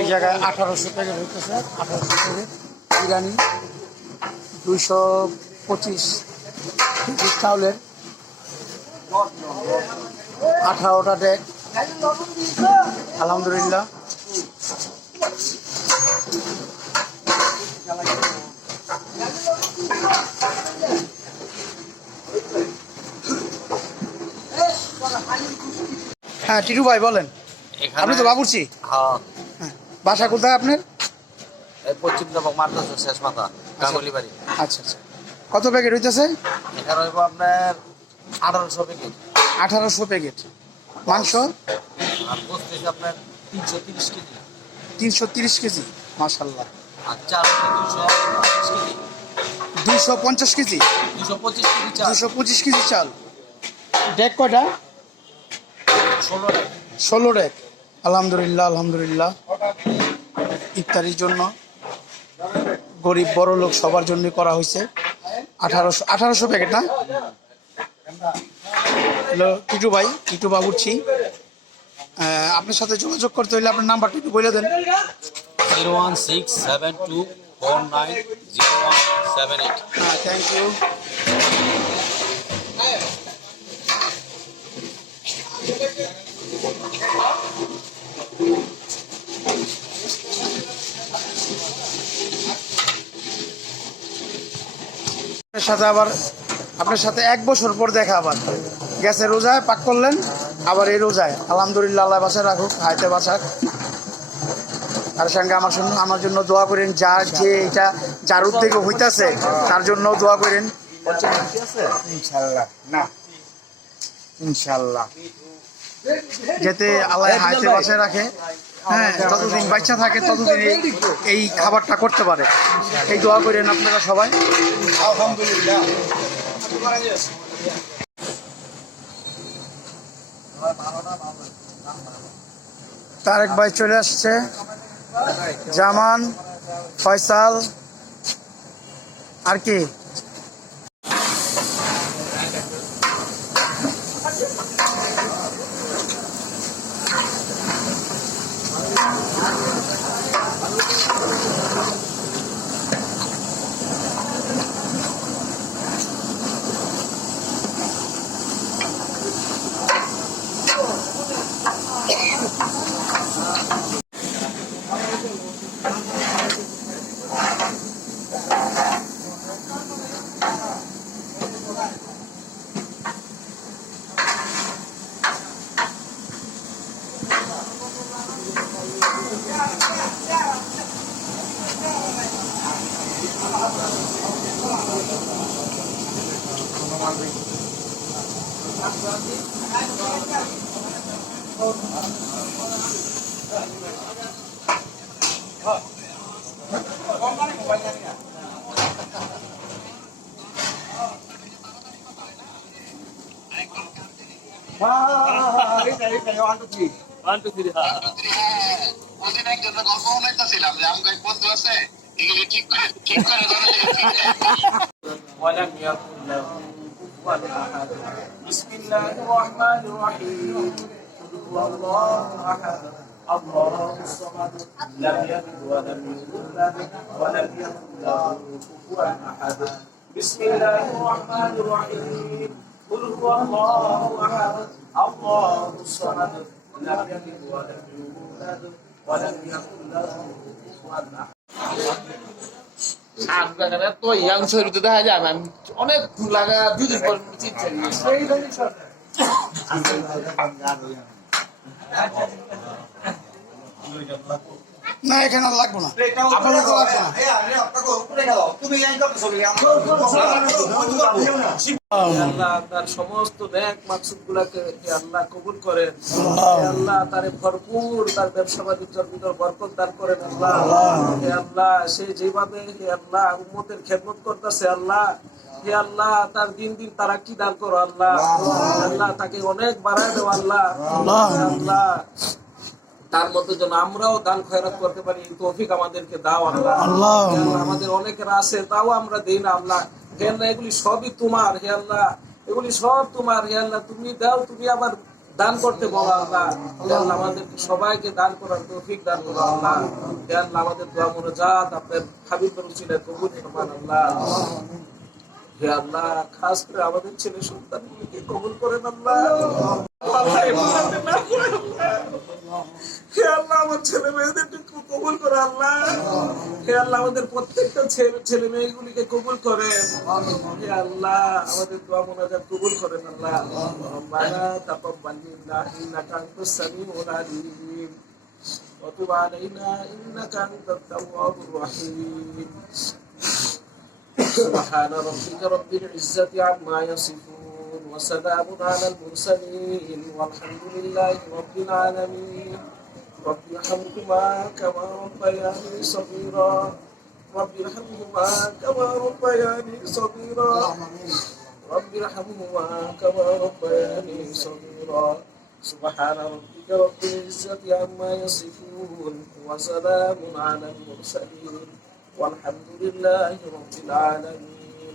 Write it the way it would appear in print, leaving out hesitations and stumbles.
এই জায়গায় 1800 প্যাকেট হইতেছে, 1800 প্যাকেট বিরিয়ানি, 225 কেজি চাউলের 18টা ডেক। আলহামদুলিল্লাহ। হ্যাঁ টিটু ভাই বলেন, আপনি তো বাবুর্চি? হ্যাঁ, বাসা কোথায় আপনার? পশ্চিম দবক মাদ্রাসা শেষ মাথা গাঙ্গুলি বাড়ি। আচ্ছা আচ্ছা, কত প্যাকেট হইতেছে? এখানে হইব আপনার 1800 প্যাকেট। 1800 প্যাকেট মাংস, আর বসতেছে আপনার 330 কেজি। 330 কেজি, মাশাল্লাহ। আর চাল 250 কেজি। 250 কেজি, 225 কেজি চাল। 225 কেজি চাল। ডেক কয়টা? 16 টাকা। 16 ডেক। আলহামদুলিল্লাহ আলহামদুলিল্লাহ। ইফতারির জন্য গরিব বড় লোক সবার জন্য করা হয়েছে। 1800 প্যাকেট না? হ্যালো টিটু ভাই, টিটু বাবুর্চি। আপনার সাথে যোগাযোগ করতে হলে আপনার নাম্বারটা একটু বলে দেন। 01672490178। হ্যাঁ, থ্যাংক ইউ। আপনার সাথে 1 বছর পর দেখা, আবার গেছে রোজায় পাক করলেন, আবার এই রোজায়। আলহামদুলিল্লাহ, আল্লাহ বাসায় রাখুক, হাইতে বাসাক। আর সঙ্গে আমার জন্য দোয়া করেন, যে এটা যার উদ্যোগে হইতাছে তার জন্য দোয়া করেন। ইনশাল্লাহ, না ইনশাল্লাহ, যাতে আল্লাহ হাইতে বাসায় রাখে। হ্যাঁ, যতদিন বাচ্চা থাকে ততদিন এই খাবারটা করতে পারে। এই দোয়া করেন আপনারা সবাই। আলহামদুলিল্লাহ। তারেক ভাই চলে আসছে, জামান, ফয়সাল, আর কি ولم يكن له كفوا احد. بسم الله الرحمن الرحيم. قل هو الله احد الله الصمد لم يلد ولم يولد ولم يكن له كفوا احد. بسم الله الرحمن الرحيم. قل هو الله احد الله الصمد لم يلد ولم يولد ولم يكن له كفوا احد. তো ইয়াং শরীর তো দেখা যায় আমি অনেক লাগা দুদিন পর চিনছেন না, এখানে আর লাগবো না, আপনার তো লাগবে না। আল্লাহ তার সমস্ত নেক মাকসুদ গুলাকে আল্লাহ কবুল করেন। আল্লাহ তারে ভরপুর তার ব্যবসা বাণিজ্যের ভিতর বরকত দান করেন। আল্লাহ হে আল্লাহ, সে যেভাবে হে আল্লাহ উম্মতের খেদমত করতেছে আল্লাহ, হে আল্লাহ তার দিন দিন তারা কি দান করো আল্লাহ, আল্লাহ তাকে অনেক বাড়ায় দেও আল্লাহ। আল্লাহ তার মধ্যে যেন আমরাও দান খয়রাত করতে পারি, তৌফিক আমাদেরকে দাও আল্লাহ। আমাদের অনেকের আছে তাও আমরা দেই না আল্লাহ। হে আল্লাহ, এগুলি সবই তোমার, হে আল্লাহ এগুলি সব তোমার, হে আল্লাহ তুমি দাও, তুমি আবার দান করতে বলো আল্লাহ। হে আল্লাহ আমাদেরকে সবাইকে দান করার তৌফিক দান করো আল্লাহ। হে আল্লাহ আমাদের দোয়া মুনাজাত আপনার হাবিবের উসিলায় কবুল ফরমান আল্লাহ। হে আল্লাহ খাস করে আমাদের ছেলে সন্তানগুলিকে কবুল করেন আল্লাহ। আল্লাহ এই গুনাহকে না করে আল্লাহ। হে আল্লাহ আমার ছেলে মেয়েদেরকে কবুল করে আল্লাহ। হে আল্লাহ আমাদের প্রত্যেকটা ছেলে মেয়েগুলিকে কবুল করেন। হে আল্লাহ আমাদের দোয়া মুনাজাত কবুল করেন আল্লাহ। রব্বানা তাকাব্বাল মিন্না ইন্নাকা আনতাস সামিউল আলিম ওয়া তুব আলাইনা ইন্নাকা আনতাত তাওয়াবুর রহিম। سبحان ربك رب العزة عما يصفون وسلام على المرسلين والحمد لله رب العالمين. رب ارحمهما كما ربياني صغيرا. رب ارحمهما كما ربياني صغيرا. رب ارحمهما كما ربياني صغيرا. سبحان ربك رب العزة عما يصفون وسلام على المرسلين والحمد لله رب العالمين.